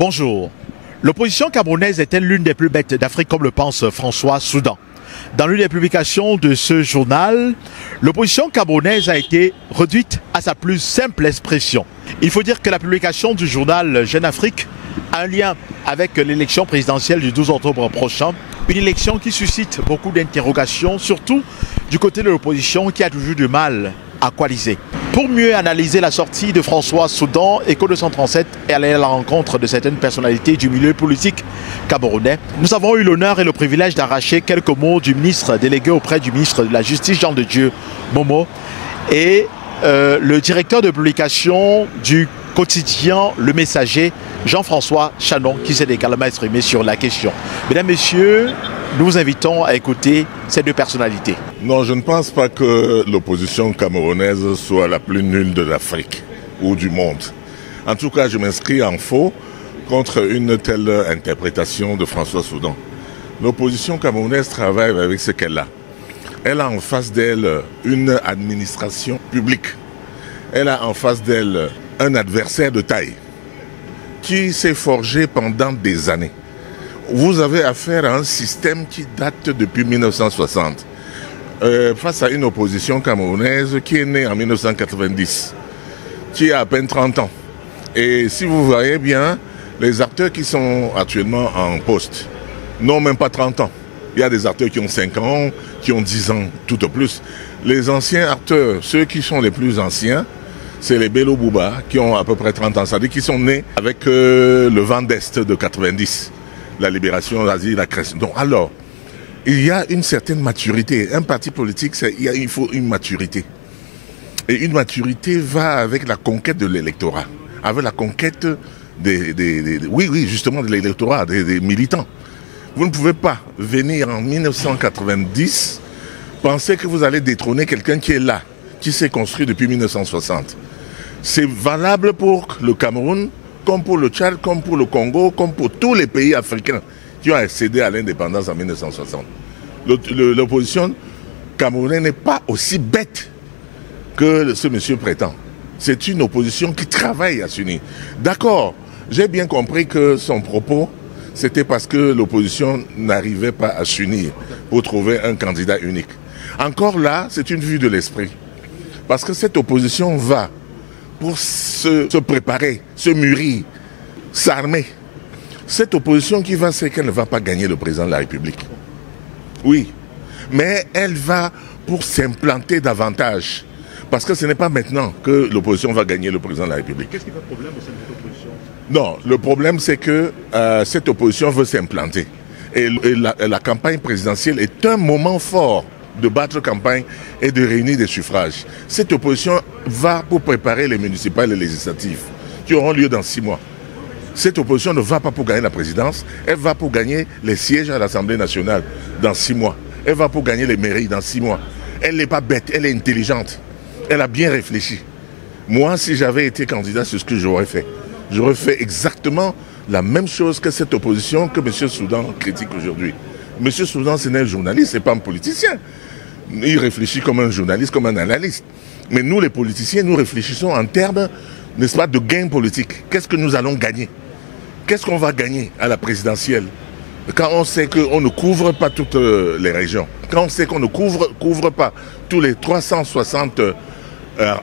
Bonjour. L'opposition camerounaise est-elle l'une des plus bêtes d'Afrique comme le pense François Soudan? Dans l'une des publications de ce journal, l'opposition camerounaise a été réduite à sa plus simple expression. Il faut dire que la publication du journal Jeune Afrique a un lien avec l'élection présidentielle du 12 octobre prochain. Une élection qui suscite beaucoup d'interrogations, surtout du côté de l'opposition qui a toujours du mal à coaliser. Pour mieux analyser la sortie de François Soudan, Écho 237 est allé à la rencontre de certaines personnalités du milieu politique camerounais. Nous avons eu l'honneur et le privilège d'arracher quelques mots du ministre délégué auprès du ministre de la Justice, Jean de Dieu Momo, et le directeur de publication du quotidien Le Messager, Jean-François Chanon, qui s'est également exprimé sur la question. Mesdames, Messieurs, nous vous invitons à écouter ces deux personnalités. Non, je ne pense pas que l'opposition camerounaise soit la plus nulle de l'Afrique ou du monde. En tout cas, je m'inscris en faux contre une telle interprétation de François Soudan. L'opposition camerounaise travaille avec ce qu'elle a. Elle a en face d'elle une administration publique. Elle a en face d'elle un adversaire de taille qui s'est forgé pendant des années. Vous avez affaire à un système qui date depuis 1960, face à une opposition camerounaise qui est née en 1990, qui a à peine 30 ans. Et si vous voyez bien, les acteurs qui sont actuellement en poste n'ont même pas 30 ans. Il y a des acteurs qui ont 5 ans, qui ont 10 ans, tout au plus. Les anciens acteurs, ceux qui sont les plus anciens, c'est les Bello Bouba, qui ont à peu près 30 ans, c'est-à-dire qui sont nés avec le vent d'Est de 90. La libération, l'Asie, la création. Donc alors, il y a une certaine maturité. Un parti politique, il faut une maturité. Et une maturité va avec la conquête de l'électorat, avec la conquête justement de l'électorat, des militants. Vous ne pouvez pas venir en 1990 penser que vous allez détrôner quelqu'un qui est là, qui s'est construit depuis 1960. C'est valable pour le Cameroun, comme pour le Tchad, comme pour le Congo, comme pour tous les pays africains qui ont accédé à l'indépendance en 1960. L'opposition camerounaise n'est pas aussi bête que ce monsieur prétend. C'est une opposition qui travaille à s'unir. D'accord, j'ai bien compris que son propos, c'était parce que l'opposition n'arrivait pas à s'unir pour trouver un candidat unique. Encore là, c'est une vue de l'esprit. Parce que cette opposition va pour se préparer, se mûrir, s'armer. Cette opposition qui va, c'est qu'elle ne va pas gagner le président de la République. Oui, mais elle va pour s'implanter davantage. Parce que ce n'est pas maintenant que l'opposition va gagner le président de la République. Qu'est-ce qui fait problème au sein de cette opposition? Non, le problème c'est que cette opposition veut s'implanter. Et la campagne présidentielle est un moment fort de battre campagne et de réunir des suffrages. Cette opposition va pour préparer les municipales et les législatives qui auront lieu dans 6 mois. Cette opposition ne va pas pour gagner la présidence, elle va pour gagner les sièges à l'Assemblée nationale dans 6 mois. Elle va pour gagner les mairies dans 6 mois. Elle n'est pas bête, elle est intelligente. Elle a bien réfléchi. Moi, si j'avais été candidat, c'est ce que j'aurais fait. J'aurais fait exactement la même chose que cette opposition que M. Soudan critique aujourd'hui. M. Soudan, ce n'est un journaliste, ce n'est pas un politicien. Il réfléchit comme un journaliste, comme un analyste. Mais nous, les politiciens, nous réfléchissons en termes, n'est-ce pas, de gain politique. Qu'est-ce que nous allons gagner? Qu'est-ce qu'on va gagner à la présidentielle? Quand on sait qu'on ne couvre pas toutes les régions, quand on sait qu'on ne couvre pas tous les 360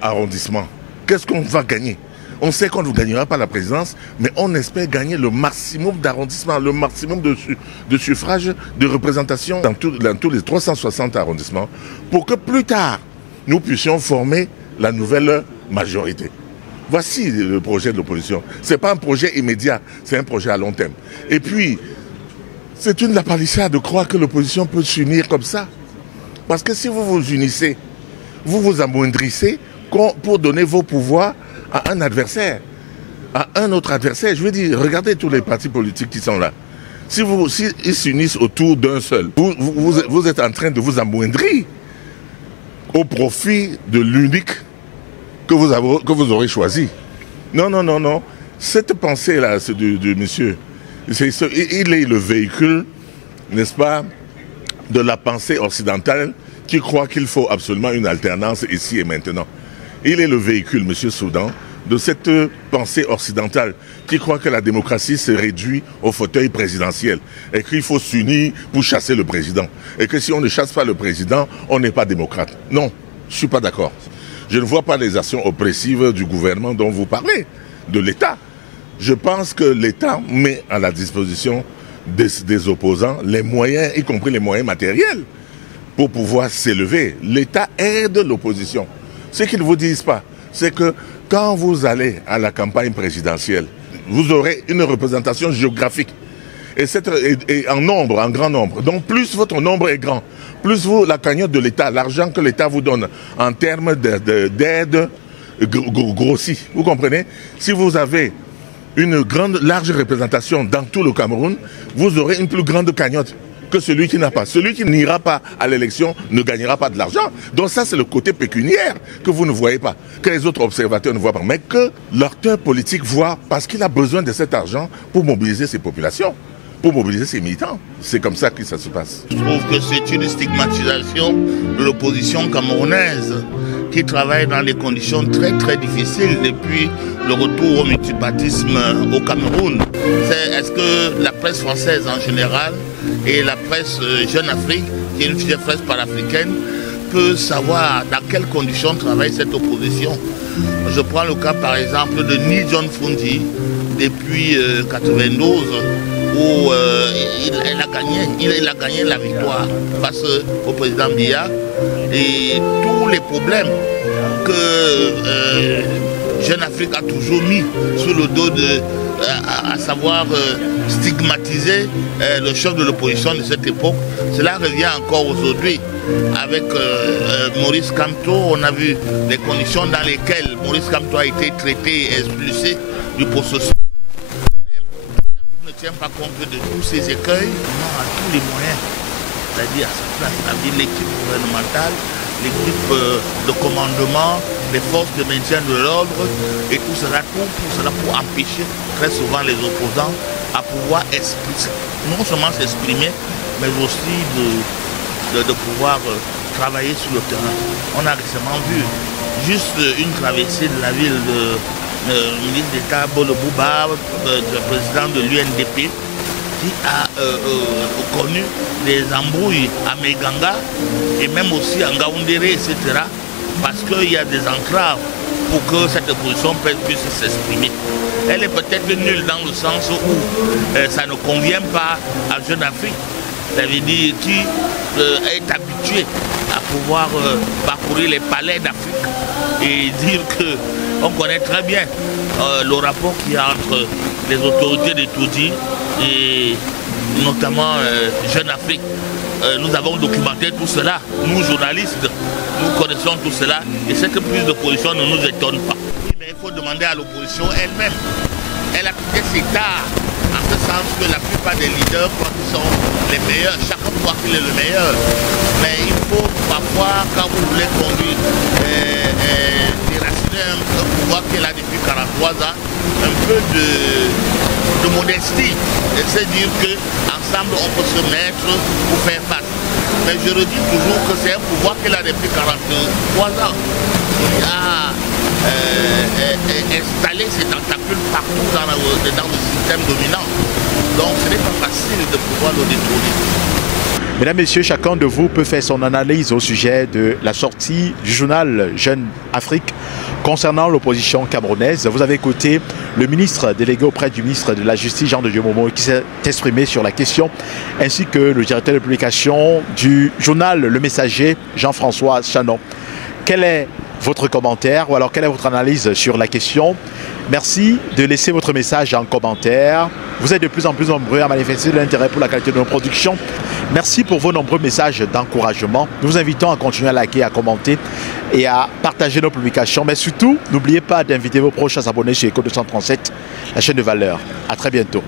arrondissements, qu'est-ce qu'on va gagner? On sait qu'on ne gagnera pas la présidence, mais on espère gagner le maximum d'arrondissements, le maximum de suffrages, de représentation dans tous les 360 arrondissements, pour que plus tard, nous puissions former la nouvelle majorité. Voici le projet de l'opposition. Ce n'est pas un projet immédiat, c'est un projet à long terme. Et puis, c'est une lapalissade de croire que l'opposition peut s'unir comme ça. Parce que si vous vous unissez, vous vous amoindrissez pour donner vos pouvoirs à un adversaire, à un autre adversaire. Je veux dire, regardez tous les partis politiques qui sont là. Si ils s'unissent autour d'un seul, vous êtes en train de vous amoindrir au profit de l'unique que vous aurez choisi. Non, non, non, non. Cette pensée-là, c'est du monsieur. Il est le véhicule, n'est-ce pas, de la pensée occidentale qui croit qu'il faut absolument une alternance ici et maintenant. Il est le véhicule, M. Soudan, de cette pensée occidentale qui croit que la démocratie se réduit au fauteuil présidentiel et qu'il faut s'unir pour chasser le président. Et que si on ne chasse pas le président, on n'est pas démocrate. Non, je ne suis pas d'accord. Je ne vois pas les actions oppressives du gouvernement dont vous parlez, de l'État. Je pense que l'État met à la disposition des opposants les moyens, y compris les moyens matériels, pour pouvoir s'élever. L'État aide l'opposition. Ce qu'ils ne vous disent pas, c'est que quand vous allez à la campagne présidentielle, vous aurez une représentation géographique. Et en nombre, en grand nombre. Donc plus votre nombre est grand, plus la cagnotte de l'État, l'argent que l'État vous donne en termes d'aide grossit. Vous comprenez? Si vous avez une large représentation dans tout le Cameroun, vous aurez une plus grande cagnotte que celui qui n'a pas. Celui qui n'ira pas à l'élection ne gagnera pas de l'argent. Donc ça, c'est le côté pécuniaire que vous ne voyez pas, que les autres observateurs ne voient pas, mais que l'acteur politique voit parce qu'il a besoin de cet argent pour mobiliser ses populations, pour mobiliser ses militants. C'est comme ça que ça se passe. Je trouve que c'est une stigmatisation de l'opposition camerounaise qui travaille dans des conditions très très difficiles depuis le retour au multipartisme au Cameroun. Est-ce que la presse française en général et la presse Jeune Afrique, qui est une presse panafricaine, peut savoir dans quelles conditions travaille cette opposition? Je prends le cas par exemple de Ni John Fundi depuis 1992 où il a gagné la victoire face au président Biya, et tous les problèmes que Jeune Afrique a toujours mis sur le dos à savoir stigmatiser le chef de l'opposition de cette époque, cela revient encore aujourd'hui. Avec Maurice Kamto, on a vu les conditions dans lesquelles Maurice Kamto a été traité et expulsé du processus. Ne tient pas compte de tous ces écueils, non, à tous les moyens, c'est-à-dire à sa place, c'est-à-dire l'équipe gouvernementale, l'équipe de commandement, les forces de maintien de l'ordre et tout cela pour empêcher très souvent les opposants à pouvoir non seulement s'exprimer, mais aussi de pouvoir travailler sur le terrain. On a récemment vu juste une traversée de la ville de ministre d'État Bolo Bouba, le président de l'UNDP, qui a connu des embrouilles à Meganga et même aussi à Ngaoundéré, etc. Parce qu'il y a des entraves pour que cette opposition puisse s'exprimer. Elle est peut-être nulle dans le sens où ça ne convient pas à Jeune Afrique. Ça veut dire qui est habitué à pouvoir parcourir les palais d'Afrique et dire qu'on connaît très bien le rapport qu'il y a entre les autorités de Toudi et notamment Jeune Afrique. Nous avons documenté tout cela, nous journalistes, nous connaissons tout cela, et cette prise de position ne nous étonne pas. Oui, mais il faut demander à l'opposition elle-même. Elle a quitté ses tard, en ce sens que la plupart des leaders croient qu'ils sont les meilleurs, chacun croit qu'il est le meilleur. Mais il faut parfois, quand vous voulez conduire, déraciner un pouvoir qu'elle a depuis 43 ans, un peu de modestie, et c'est dire qu'ensemble on peut se mettre pour faire face. Mais je redis toujours que c'est un pouvoir qu'elle a depuis 43 ans. Il a installé ses tentacules partout dans le système dominant. Donc ce n'est pas facile de pouvoir le détourner. Mesdames, Messieurs, chacun de vous peut faire son analyse au sujet de la sortie du journal Jeune Afrique concernant l'opposition camerounaise. Vous avez écouté le ministre délégué auprès du ministre de la Justice, Jean de Dieu Momo, qui s'est exprimé sur la question, ainsi que le directeur de publication du journal Le Messager, Jean-François Chanon. Quel est votre commentaire ou alors quelle est votre analyse sur la question? Merci de laisser votre message en commentaire. Vous êtes de plus en plus nombreux à manifester l'intérêt pour la qualité de nos productions. Merci pour vos nombreux messages d'encouragement. Nous vous invitons à continuer à liker, à commenter et à partager nos publications. Mais surtout, n'oubliez pas d'inviter vos proches à s'abonner sur Eco 237, la chaîne de valeur. À très bientôt.